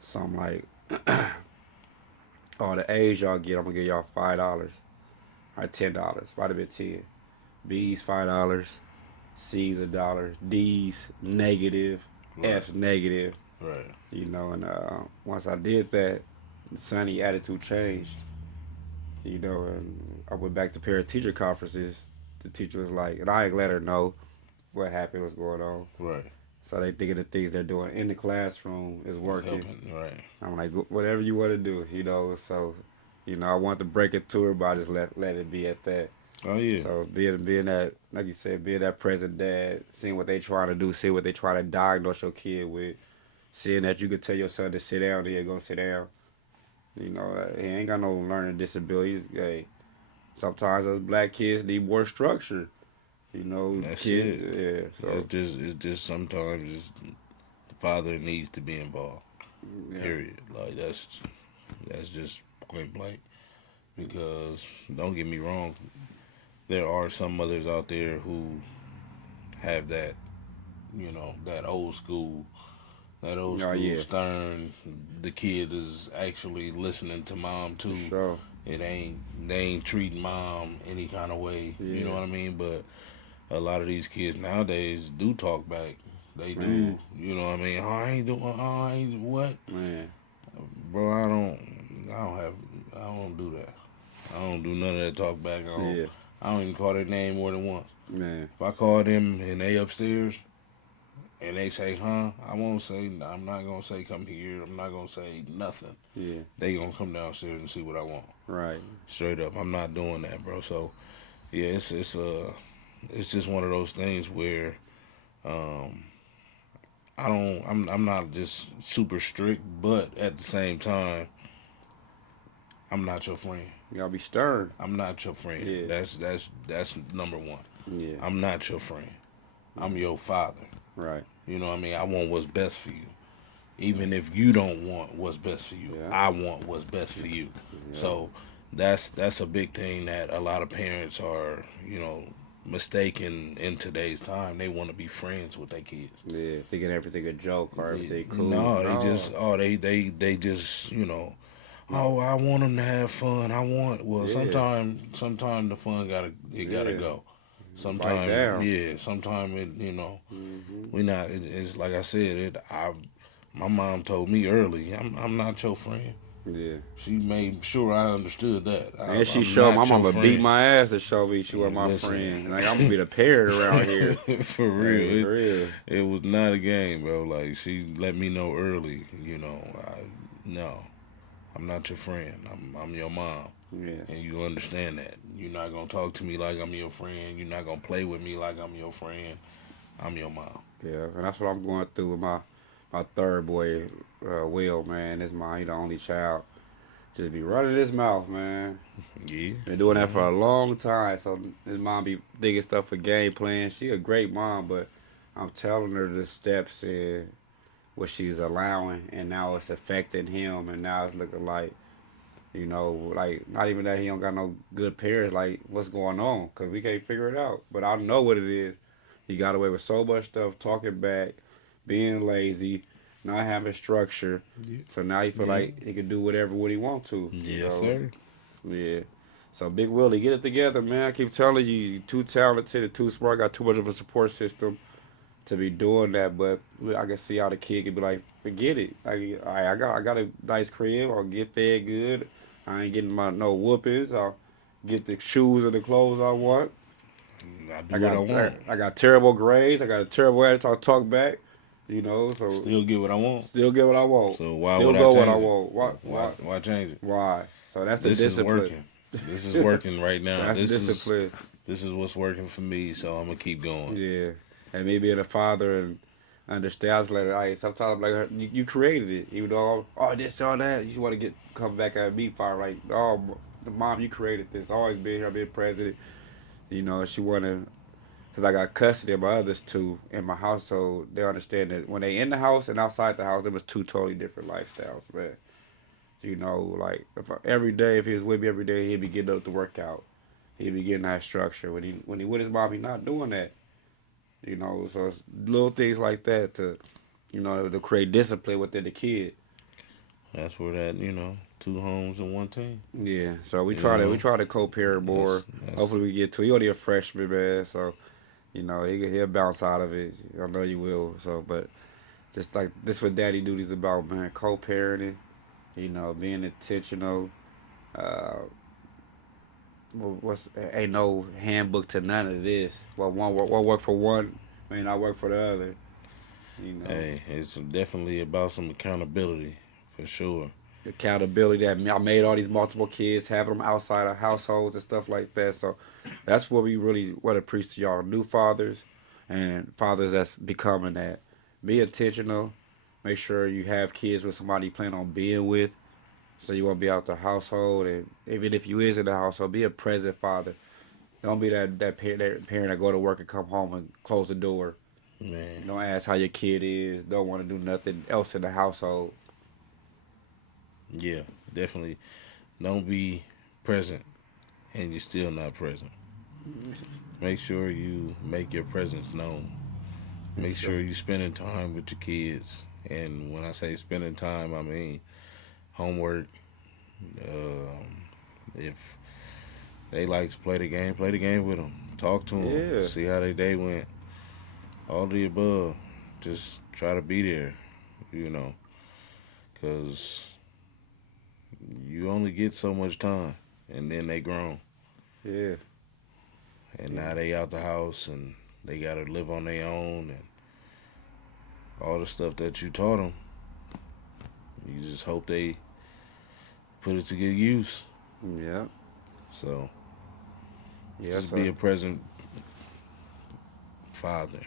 So I'm like, oh, the A's y'all get, I'm gonna give y'all $5 or $10. Might have been 10. B's $5. C's $1. D's negative. Right. F's negative. Right. You know, and once I did that, Sonny attitude changed. You know, and I went back to parent teacher conferences. The teacher was like, and I ain't let her know what happened, what's going on. Right. So they thinking the things they're doing in the classroom is It's working. helping. Right. I'm like, whatever you want to do, you know. So, I want to break it to her, but I just let it be at that. Oh yeah. So being that, like you said, being that present dad, seeing what they trying to do, seeing what they trying to diagnose your kid with, seeing that you could tell your son to sit down, he ain't gonna sit down. You know, he ain't got no learning disabilities. Hey, sometimes us black kids need more structure. You know, That's kids. it. Yeah. So It's just sometimes the father needs to be involved. yeah, Period. Like that's just point blank. Because don't get me wrong, there are some mothers out there who have that oh old school yeah, stern. The kid is actually listening to mom for too. sure. They ain't treating mom any kind of way. You know Yeah, what I mean? But a lot of these kids nowadays do talk back. They man, do. You know what I mean? Oh, I ain't doing. Oh, I ain't what, man, bro? I don't do that. I don't do none of that talk back. yeah, I don't even call their name more than once. man, If I call them and they upstairs and they say, huh, I won't say, I'm not going to say come here. I'm not going to say nothing. yeah, They going to come downstairs and see what I want. right. Straight up. I'm not doing that, bro. So, yeah, it's just one of those things where um, I'm not just super strict, but at the same time, I'm not your friend. You gotta be stern. I'm not your friend. Yeah, That's number one. yeah, I'm not your friend. I'm yeah, your father. right. You know what I mean? I want what's best for you. Even if you don't want what's best for you, Yeah, I want what's best for you. yeah, So that's a big thing that a lot of parents are, mistaken in today's time. They want to be friends with their kids. yeah. Thinking everything a joke or everything cool. No, they just No. they just oh, I want them to have fun. Well, Yeah, sometime the fun gotta yeah. go. Pipe Sometime, down. yeah, sometime Hmm. we not. It's like I said. My mom told me early. I'm not your friend. Yeah. She made sure I understood that. And she I'm showed my not your mama beat friend. my ass to show me she was my Listen, friend. Like I'm gonna be the parent around here. for Hey, real, for real. it was not a game, bro. Like she let me know early. No, I'm not your friend. I'm your mom, Yeah. and you understand that. You're not gonna talk to me like I'm your friend. You're not gonna play with me like I'm your friend. I'm your mom. Yeah. And that's what I'm going through with my third boy, Will, man. This mine, he the only child. Just be running his mouth, man. Yeah. Been doing that for Hmm. a long time. So his mom be thinking stuff for game plan. She a great mom, but I'm telling her the steps and what she's allowing, and now it's affecting him, and now it's looking like, like not even that he don't got no good parents. Like what's going on? Cause we can't figure it out. But I know what it is. He got away with so much stuff, talking back, being lazy, not having structure. Yeah. So now he feel Yeah. like he can do whatever what he want to. Yes, sir. Yeah. So Big Willie, get it together, man. I keep telling you, you too talented and too smart. Got too much of a support system to be doing that. But I can see how the kid can be like, forget it. Like, all right, I got a nice crib. I'll get fed good. I ain't getting my no whoopings. I'll get the shoes and the clothes I want. I do I what I got I, want. I got terrible grades. I got a terrible attitude. I talk back. So Still get what I want. still get what I want. So why Still would I go what I change it? want. What? Why What? why change it? Why? So that's the This is discipline. working. This is working right now. That's This is discipline. this is what's working for me. So I'm gonna keep going. Yeah, and me being a father and understand, I was like, hey, sometimes like you created it, even though this all that you want to get come back at me fire like the mom you created this, always been here, been president, she wanna because I got custody of my others two in my household. They understand that when they in the house and outside the house, it was two totally different lifestyles, man. Like every day if he was with me every day, he'd be getting up to work out. He'd be getting that structure. When he with his mom, he not doing that. So it's little things like that to create discipline within the kid. That's where that two homes and one team. Yeah. So we You try to we know try to co-parent more. that's Hopefully we get to. He only a freshman, man. So he'll bounce out of it. I know you will. So, but just like this, what daddy duties about, man. Co-parenting. Being intentional. Uh, what's ain't no handbook to none of this. What work for one may not work for the other. You know. hey, it's definitely about some accountability for sure. Accountability that I made all these multiple kids, having them outside of households and stuff like that. So that's what we really want to preach to y'all new fathers and fathers that's becoming that. Be intentional. Make sure you have kids with somebody you plan on being with. So you won't be out the household, and even if you is in the household, be a present father. Don't be that parent that go to work and come home and close the door. Man, Don't ask how your kid is. Don't want to do nothing else in the household. yeah, definitely. Don't be present and you're still not present. Make sure you make your presence known. Make So sure you spending time with your kids. And when I say spending time, I mean homework. If they like to play the game with them. Talk to them. yeah, See how their day went. All of the above. Just try to be there, you know, because you only get so much time. And then they grown. yeah, And yeah. now they out the house and they got to live on their own. And all the stuff that you taught them, you just hope they put it to good use. Yeah. So Yeah, just be so a present father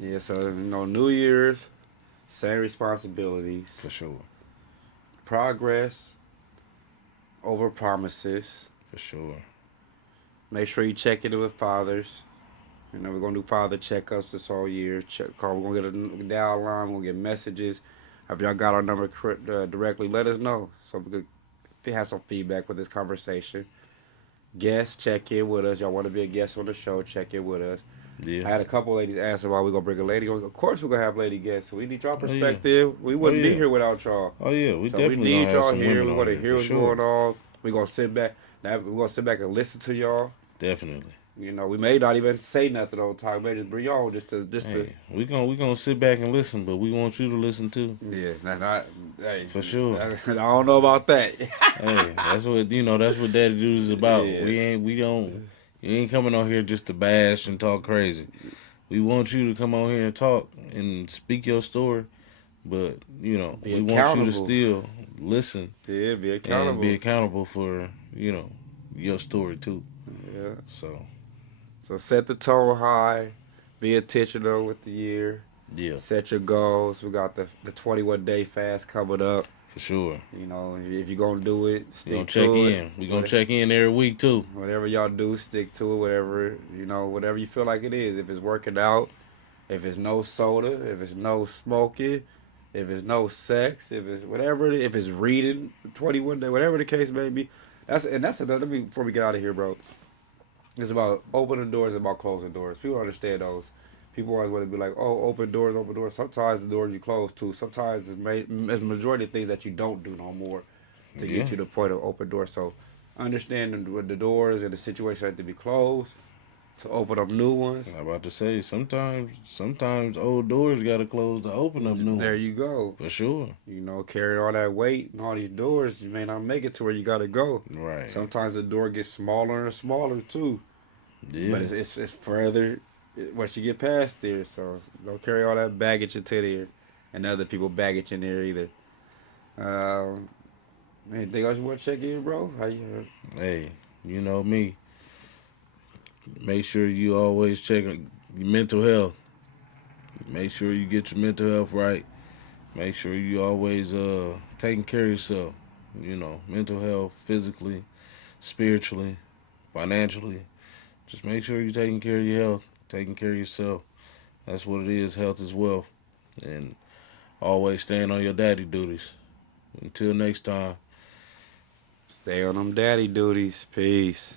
New Year's, same responsibilities, for sure. progress over promises. For sure. Make sure you check in with fathers. We're gonna do father checkups this whole year. We're gonna get a dial line. We're gonna get messages. If y'all got our number directly, let us know so we could have some feedback with this conversation. Guests, check in with us. Y'all want to be a guest on the show? Check in with us. Yeah. I had a couple ladies ask why we gonna bring a lady on. Of course we're gonna have lady guests. So we need y'all Oh yeah. perspective. We Oh wouldn't be yeah. here without y'all. Oh yeah. We So we definitely gonna need have y'all some here. women We on want to here hear for what's sure. going on. We gonna sit back. Now we gonna sit back and listen to y'all. Definitely. You know, we may not even say nothing on time. We may just bring you on just to. Hey, we gonna sit back and listen, but we want you to listen too, Yeah, not, hey, for sure. I don't know about that. Hey, that's what That's what Daddy Dudes is about. Yeah, We don't. You ain't coming on here just to bash and talk crazy. We want you to come on here and talk and speak your story, but be we want you to accountable. still listen Yeah, be and be accountable. accountable for your story too. Yeah. So So set the tone high. Be intentional with the year. yeah, Set your goals. We got the 21-day fast coming up. for sure. You know, if you're gonna do it, We gonna stick check to it. in. We gonna check in every week too. Whatever y'all do, stick to it. Whatever you feel like it is. If it's working out, if it's no soda, if it's no smoking, if it's no sex, if it's whatever, if it's reading 21 day, whatever the case may be. That's another. Let me before we get out of here, bro. It's about opening doors, about closing doors. People understand those. People always want to be like, oh, open doors, open doors. Sometimes the doors you close too. Sometimes it's majority of things that you don't do no more to Yeah, get you to the point of open doors. So understanding what the doors and the situation have to be closed to open up new ones. I'm about to say sometimes old doors gotta close to open up new There ones. you go. For sure. You know, carrying all that weight and all these doors, you may not make it to where you gotta go. Right. Sometimes the door gets smaller and smaller too, but Yeah. it's further once you get past there. So don't carry all that baggage into there, and other people baggage in there either. Um, Anything else you want to check in, bro? How you? Hey, you know me. Make sure you always check your mental health. Make sure you get your mental health right. Make sure you always taking care of yourself. Mental health, physically, spiritually, financially. Just make sure you're taking care of your health, taking care of yourself. That's what it is. Health is wealth. And always stand on your daddy duties. Until next time. Stay on them daddy duties. Peace.